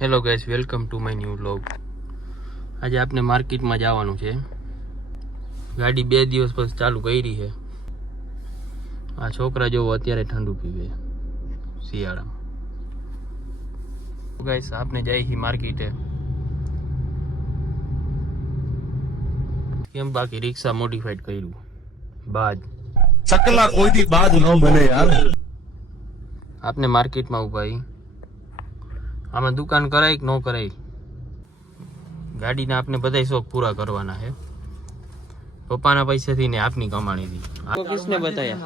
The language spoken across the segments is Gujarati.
Hello guys, welcome to my new vlog. આજે આપણે માર્કેટમાં જવાનું છે. ગાડી 2 દિવસ પછી ચાલુ કરી છે. આ છોકરા જેવો અત્યારે ઠંડુ પીવે શિયાળામાં. ગાઈસ, આપણે જઈએ છીએ માર્કેટે. કેમ બાકી રિક્ષા મોડિફાઈડ કર્યું બાદ ચકલા કોઈથી બાદ ન બને યાર. આપને માર્કેટમાં ઉભા છીએ. આમાં દુકાન કરાય કે ન કરાય, ગાડીના આપને બધા શોખ પૂરા કરવાના છે. પપ્પાના પૈસાથી ને આપની કમાણી થી. आपको किसने बताया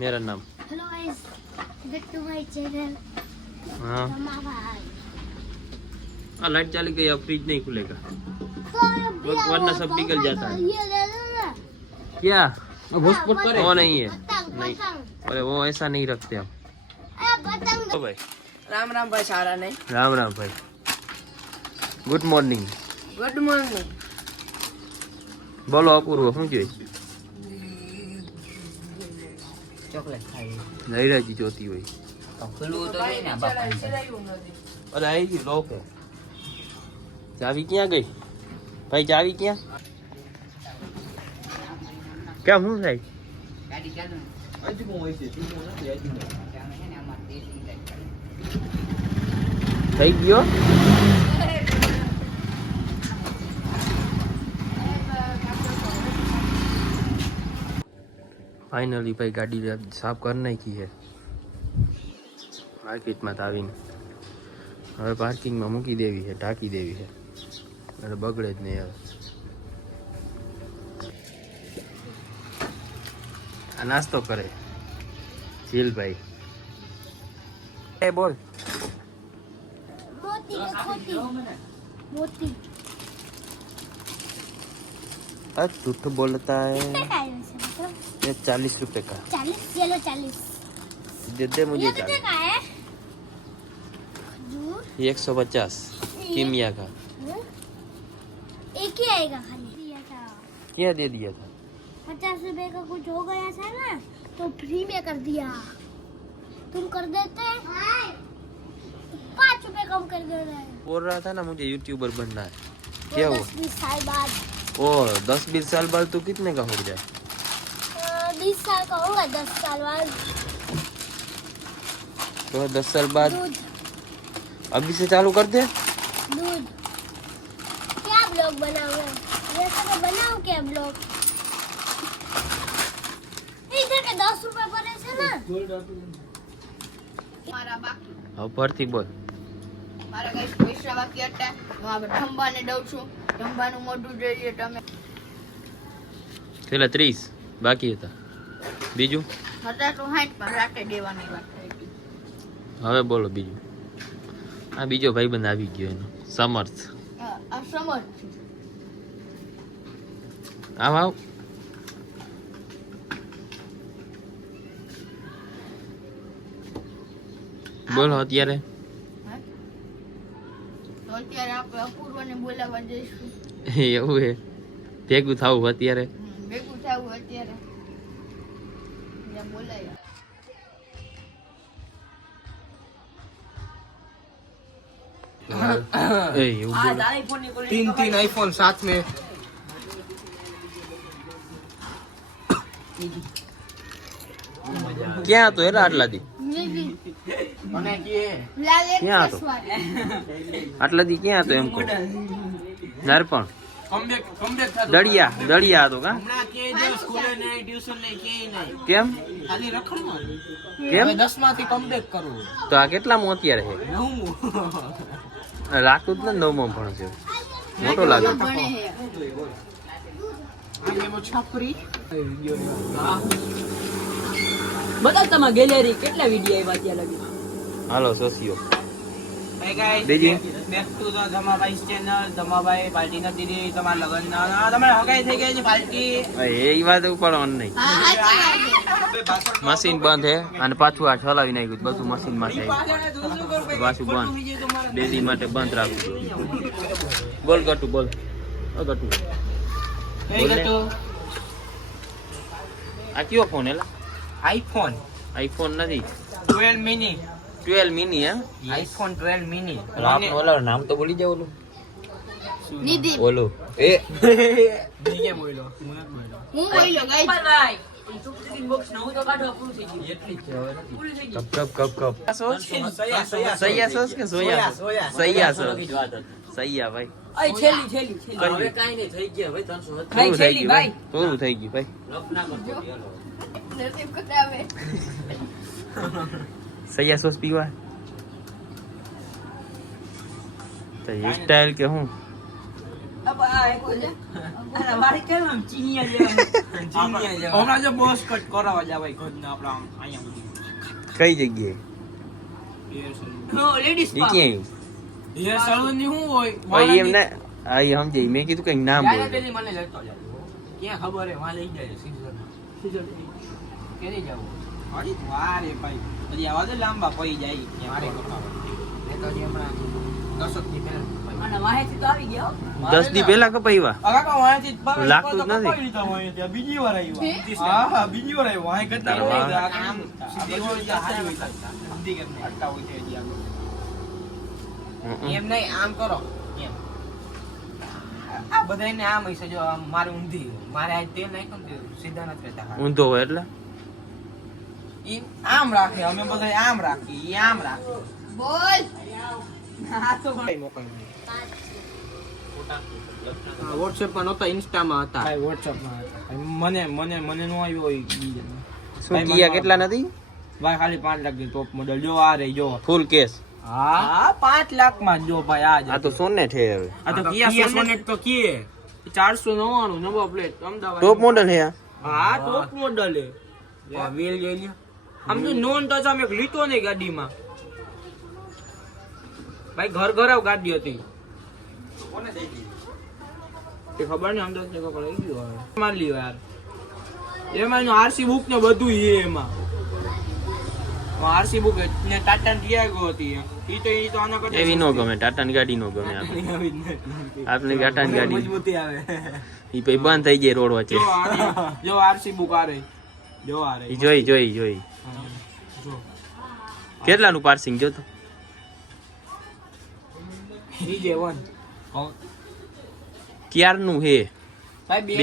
मेरा नाम? Hello guys, back to my channel. हाँ, लाइट चली गई, अब फ्रिज नहीं खुलेगा वरना सब निकल जाता है. ये ले लो ना. क्या घुसपुट करे वो नहीं है, पतंग नहीं, पतंग. अरे वो ऐसा नहीं रखते हम. पतंग. तो भाई राम राम भाई सारा नहीं. राम राम भाई, गुड मॉर्निंग. Good morning. बोलो अपूर्व, શું જોઈએ? ચોકલેટ ખાઈ નૈરાજી જોતી હોય. ખુલ્લું તો નહીં ને બાપા. અરે આવી ગયું લોક. ચાવી ક્યાં ગઈ ભાઈ? ચાવી ક્યાં? કેમ શું થાય? ગાડી ચાલુ થઈ ગયો. ફાઇનલી ભાઈ ગાડી સાફ કરી નાખી છે માર્કેટમાં તો આવીને. હવે પાર્કિંગમાં મૂકી દેવી છે, ઢાંકી દેવી છે એટલે બગડે જ નહીં. હવે આ નાસ્તો કરે જીલભાઈ. એ બોલ. मोती का खोती. मोती. आज झूठ बोलता है. कितने का है वैसे मतलब? ये 40 रुपए का 40. ये लो 40. दे दे मुझे. ये कितने का है? खजूर. ये 150 कीमिया का. एक ही आएगा खाली. दिया था. क्या दे दिया था? 50 रुपए का कुछ हो गया था ना, तो फ्री में कर दिया. तुम कर देते? 5 रुपए कम कर दे रहे हैं. बोल रहा था ना मुझे यूट्यूबर बनना है. क्या हुआ? 10-20 साल बाद. ओ 10-20 साल बाद तो कितने का हो जाए? 20 साल का होगा. 10 साल बाद. तो 10 साल बाद दूध. अभी से चालू कर दे. दूध. क्या ब्लॉग बनाओगे? वैसे तो बनाओ क्या ब्लॉग? इधर के 10 रुपए पड़े છે ને. મારા બાકી હવે ફરતી બોલ. મારા કઈ પૈસા બાકી હતા. હું આ ઠંબાને દઉં છું. ઠંબાનું મોઢું જોઈ લ્યો તમે. પેલા 30 બાકી હતા. બીજું હતા તો 60 પણ રાતે દેવાની વાત થઈ હતી. હવે બોલો બીજું. આ બીજો ભાઈબંધ આવી ગયો એનો સમર્થ. આ સમજ આવ આવ. બોલો અત્યારે. તો અત્યારે આપણે અપૂર્વને બોલાવવા જઈશું. એવું હે? ભેગું થવું અત્યારે? ભેગું થવું અત્યારે. એટલે બોલાય. એ એવું બોલો. 3 आईफोन साथ में. ક્યાં હતો એલા આટલા દી? મને કે લાલ એક ક્યાં હતો? આટલા દી ક્યાં હતો એમ કહો. નાર પણ કમબેક થતો. દળિયા હતો કા? હમણાં કે જો સ્કૂલે નહીં, ટ્યુશન નહીં, કે નહીં. કેમ ખાલી રખડવાનું. કેમ? હવે 10 માંથી કમબેક કરવું. તો આ કેટલામાં અત્યારે છે? 9 લાગતું જ ને 9માં ભણશે. મોટો લાગે. ભણે હે. આ એવો છોકરી. બતા તમારા ગેલેરી કેટલા વિડિયો આવ્યા ત્યાં લગી. હાલો સોસીઓ. Hey guys, બીજી? back to the Dhamabhai channel. Dhamabhai party નથી દીધી તમારા લગનના. તમારે હગાઈ થઈ ગઈ છે પાર્ટી. એ વાત ઉપાડવાનું નહીં. મશીન બંધ હે અને પાછું આ ચલાવી નાખ્યું. બધું મશીન માં છે. પાછું બંધ. બેદી માટે બંધ રાખવું. બોલ ગટુ બોલ. ગટુ બોલ ને. આ કયો ફોન એલા? આઈફોન આઈફોન નથી. 12 મિની. 12 મિની હે આઈફોન 12 મિની આપનો ઓલા નામ તો ભૂલી જાવ ઓલું નિધિ ઓલું એ બીજે બોલ્યો હું નથી બોલ્યો હું બોલ્યો ગાઈસ કપ સોસ સૈયા સોસ કે સોયા સૈયા સોસ સૈયા ભાઈ અય છેલી હવે કાઈ નહીં થઈ ગયા ભાઈ 300 પૂરું થઈ ગયું ભાઈ પૂરું થઈ ગયું ભાઈ નસીબ કરાવે સૈયા સોસ પીવા તો હેર સ્ટાઈલ કે હું હમણાં જો બોસ કટ કરાવવા જા ભાઈ ખુદ આપડા અહીંયા બધી કઈ જગ્યાએ લેડીઝ ઈ ક્યાં હેર સલૂન ની શું હોય ભાઈ એમ ના આ સમજે મેં કીધું કઈ નામ બોલ પેલી મને લેતો જાવ ક્યાં ખબર હે વાં લઈ જાય સીઝર કેરી જાવ અરે વારે ભાઈ પછી આવા તો લાંબા પડી જાય ત્યાં વારે કપાવા લેતો જ હમણાં 10 ની પહેલા અને વાહેથી તો આવી ગયો 10 દી પહેલા કપાઈવા કાકા વાહેથી લાગતું જ નથી. કપાઈ લીધા હોય ત્યાં બીજી વાર આવ્યા હા બીજી વાર આવ્યો વાહે કરતા વાહ. આમ સીધી હોય તો હારી હોય સીધી કરીને અટકા હોય છે હજી આગળ એમ નહીં આમ કરો એમ આ બધાયને આમ હશે જો આમ મારે ઊંધી મારે આ તેલ નાખ્યું ને તે સીધા નથી રહેતા ઊંધો હોય એટલે ઈ આમ રાખે અમે બધા આમ રાખી ઈ આમ રાખે બોલ આ તો કઈ મોકલી વોટ્સએપ માં નહોતા ઇન્સ્ટામાં હતા ભાઈ વોટ્સએપ માં હતા મને નો આવ્યો હોય બીજાને. શું કિયા કેટલા નથી ભાઈ ખાલી 5 લાખ ની ટોપ મોડેલ જો આ રહી જો ફૂલ કેસ હા 5 લાખ માં જ જો ભાઈ આ આ તો સોને છે હવે આ તો કિયા સોનેટ તો કીએ 499 નવો પ્લેટ અમદાવાદ ટોપ મોડલ હે આ હા ટોપ મોડેલ હે વેલ જોઈ લ્યો આમ તો નોન ટચ આમ એક લીટો નહીં ગાડીમાં ભાઈ ઘર ઘરાવ ગાડી હતી કોને દઈ દીધી તે ખબર નહીં આમ તો તે કોક લઈ ગયો હવે માર લ્યો યાર એમાં એનો આરસી બુક ને બધું છે એમાં આરસી બુક ને ટાટા ડિયાગો હતી ઈ તો આના કરતા એવી નો ગમે ટાટાની ગાડી નો ગમે આપણે આપણે ટાટાની ગાડી મજબૂતી આવે ઈ પછી બંધ થઈ જાય રોડ વચ્ચે જો આરસી બુક આ રહી જો આ રહી ઈ જોઈ જો કેટલાનું પાર્સિંગ જો તો DJ 1 ક્યારનું હે ભાઈ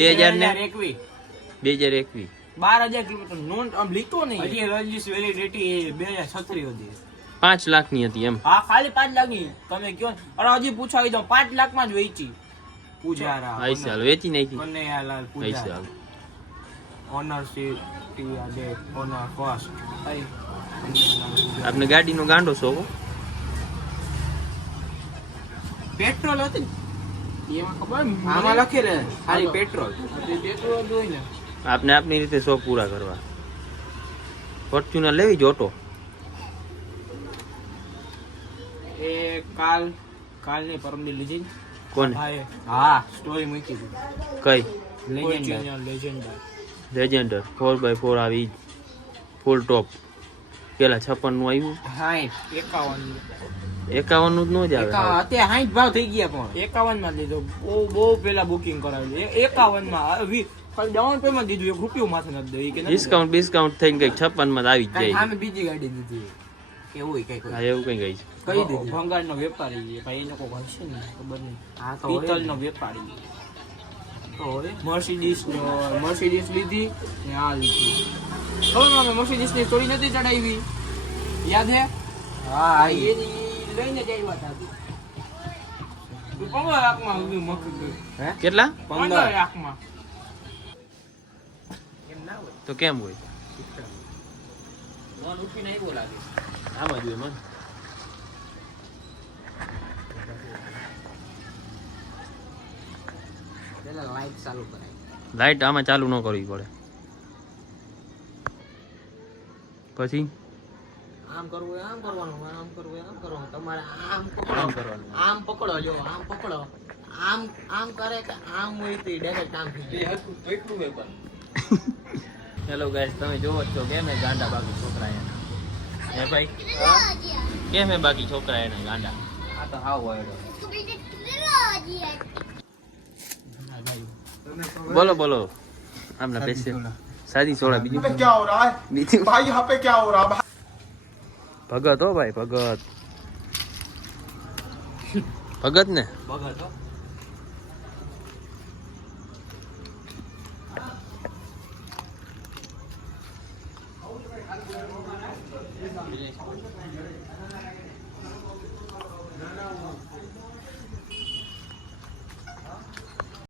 2021 12,000 કિલોમીટર નોન આમ લીધો નહીં હજી રજીસ વેલિડિટી 2036 હતી 5 લાખની હતી એમ હા ખાલી 5 લાખ ની તમે કયો ને? અરે હજી પૂછાવી દો 5 લાખ માં જ વેચી પૂજારા આઈસે હાલ વેચી નાખી મને લાલ આઈસે પૂજારા હાલ ઓનર સીટ આ દે ઓનર ફર્સ્ટ ભાઈ આપણે ગાડીનો ગાંડો શોખો પેટ્રોલ હતી ને એમાં ખબર આમાં લખેલે ખાલી પેટ્રોલ પેટ્રોલ જોઈ ને આપને આપની રીતે શોખ પૂરા કરવા ફોર્ચ્યુનર લેવી જ ઓટો એ કાલ ની પરમદી લીધી કોને હા સ્ટોરી મૂકી હતી કઈ લેજેન્ડર લેજેન્ડર 4x4 આવી ફૂલ ટોપ પેલા 56 નું આવ્યું 51 નું જ નો જ આવે અત્યારે 60 ભાવ થઈ ગયા પણ 51 માં લીધો બહુ પેલા બુકિંગ કરાવેલું 51 માં ડાઉન પેમેન્ટ દીધું 1 રૂપિયો માથે નથી દઈ કે ડિસ્કાઉન્ટ થઈને કઈક 56 માં આવી જ જાય સામે બીજી ગાડી દીધી કેવું કઈ હા એવું કઈ ગઈ છે કઈ દીધી ભંગારનો વેપારી છે ભાઈ એનો કોઈ હશે ને ખબર નહીં આ તો પિત્તળનો વેપારી તો હવે મર્સિડીઝ લીધી ને આ લીધી ખબર અમે મર્સિડીઝ ની સ્ટોરી નથી ચડાવી યાદ હે હા એની લઈને જ આવ્યા હતા 15 લાખમાં ઉભી મફત કેટલા 15 લાખમાં એમ ના હોય તો કેમ હોય લોન ઉઠીને આવ્યો લાગે આમાં જોઈએ મન પેલા લાઈટ ચાલુ કરાય લાઈટ આમાં ચાલુ ન કરવી પડે પછી આમ કરવું આમ કરવાનું આમ કરવું આમ કરવાનું તમારે આમ આમ કરવાનું આમ પકડો જો આમ પકડો આમ આમ કરે કે આમ હોય તો ડાયરેક્ટ કામ થઈ જાય એટલું વેપાર હેલો ગાઈસ તમે જોવો છો કેમ હે ગાંડા બાકી છોકરા એના હે ભાઈ કેમ હે બાકી છોકરા એના ગાંડા આ તો હાવ હોય બોલો બોલો આમના પૈસે શાદી છોડા બીજું क्या हो रहा है બીજું भाई यहाँ पे क्या हो रहा है ભગત હો ભાઈ, ભગત. ભગત ને ભગત હો.